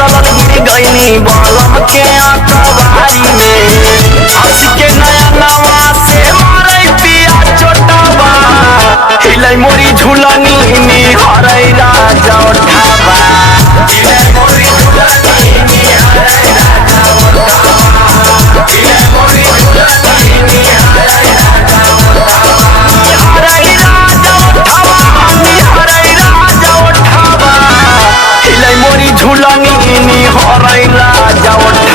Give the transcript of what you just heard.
फिसलल गिर गईनी बलम के अकबारी में हंस के नया नवा से मारे पिया चोटावा हिलै मोरी झुलनी निहरै राजा उठावा हिलै मोरी झुलनी निहरै राजा उठावा हिलै मोरी झुलनी निहरै राजा उठावा निहरै राजा उठावा निहरै राजा उठावा हिलै मोरी झुलनी निहरै राजा उठावा।